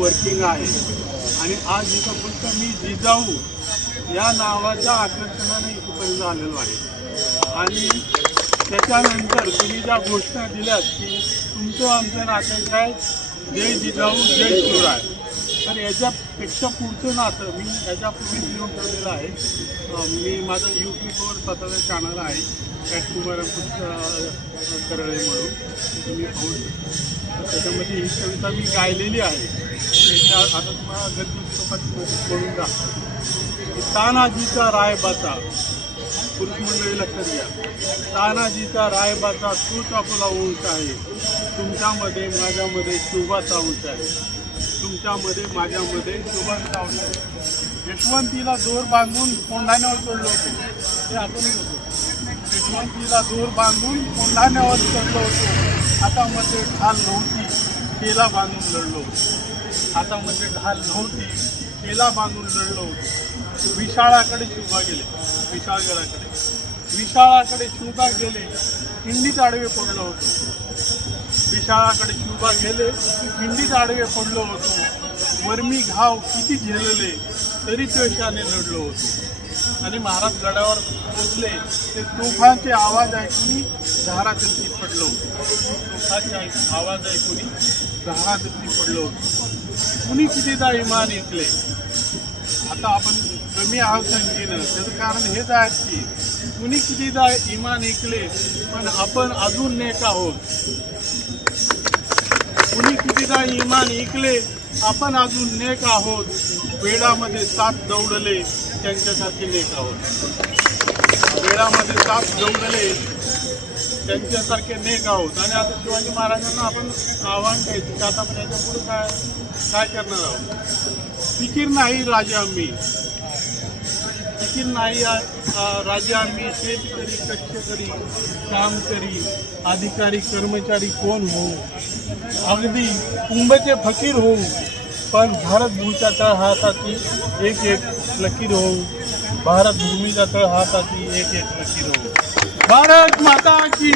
Working आहे. आणि आज इथं फक्त मी जिजाऊ या नावाच्या आकर्षणाने इथपर्यंत आलेलो आहे. आणि त्याच्यानंतर तुम्ही ज्या घोषणा दिल्यात की तुमचं आमचं नातं काय? जय जिजाऊ जय शिवराय. तर याच्यापेक्षा पुढचं नातं मी याच्यापूर्वी लिहून ठेवलेलं आहे. मी माझं यूट्यूबवर स्वतःचा चॅनल आहे. करळे म्हणून तुम्ही पाहू शकता त्याच्यामध्ये ही कविता मी गायलेली आहे त्याची आता तुम्हाला गणपती लोकांची बोलून दाखवतो तानाजीचा रायबाचा पुरुष मंडळी लक्षात घ्या. तानाजीचा रायबाचा तूच आपला उंच आहे तुमच्यामध्ये माझ्यामध्ये शुभाचा उंच आहे तुमच्यामध्ये माझ्यामध्ये शुभाचा उंच आहे यशवंतीला दोर बांधून कोंढाण्यावर चढलो होतो. ते आपण होतो. मंत्रीला दोर बांधून कोंढाण्यावर चढलो होतो. हातामध्ये ढाल नव्हती केला बांधून लढलो होतो. मध्ये ढाल नव्हती केला बांधून लढलो होतो. विशाळाकडे शुभा गेले विशाळगडाकडे. विशाळाकडे शुभा गेले हिंडीत आडवे पडलो होतो. विशाळाकडे शुभा गेले हिंडीत आडवे पडलो होतो. वर्मी घाव किती झेलले तरी त्वेषाने लढलो होतो. आणि महाराज गडावर पोचले ते तोफांचे आवाज ऐकून धारातीर्थी पडलो होतो. ऐक- आवाज ऐकून धारातीर्थी पडलो कुणी कितीदा इमान ऐकले आता आपण कमी आहोत संख्येनं त्याचं कारण हेच आहे की कुणी कितीदा इमान ऐकले पण आपण अजून नेक आहोत. कुणी कितीदा इमान ऐकले आपण अजून नेक आहोत. वेळामध्ये सात दौडले त्यांच्यासारखे नेक आहोत वेळामध्ये सात दौडले त्यांच्यासारखे नेक आहोत आणि आता शिवाजी महाराजांना आपण आव्हान द्यायचं की आता आपण याच्यापुढे काय काय करणार आहोत? फिकीर नाही राजा आम्ही फिकीर नाही राजे राजा आम्ही शेतकरी कष्टकरी काम करी अधिकारी कर्मचारी कोण होऊ? अगदी कुंभचे फकीर होऊ. पण भारत भूमीचा तळ हाताची एक एक लकीर होऊ भारत भूमीचा तळ हाताची एक एक लकीर होऊ भारत माता की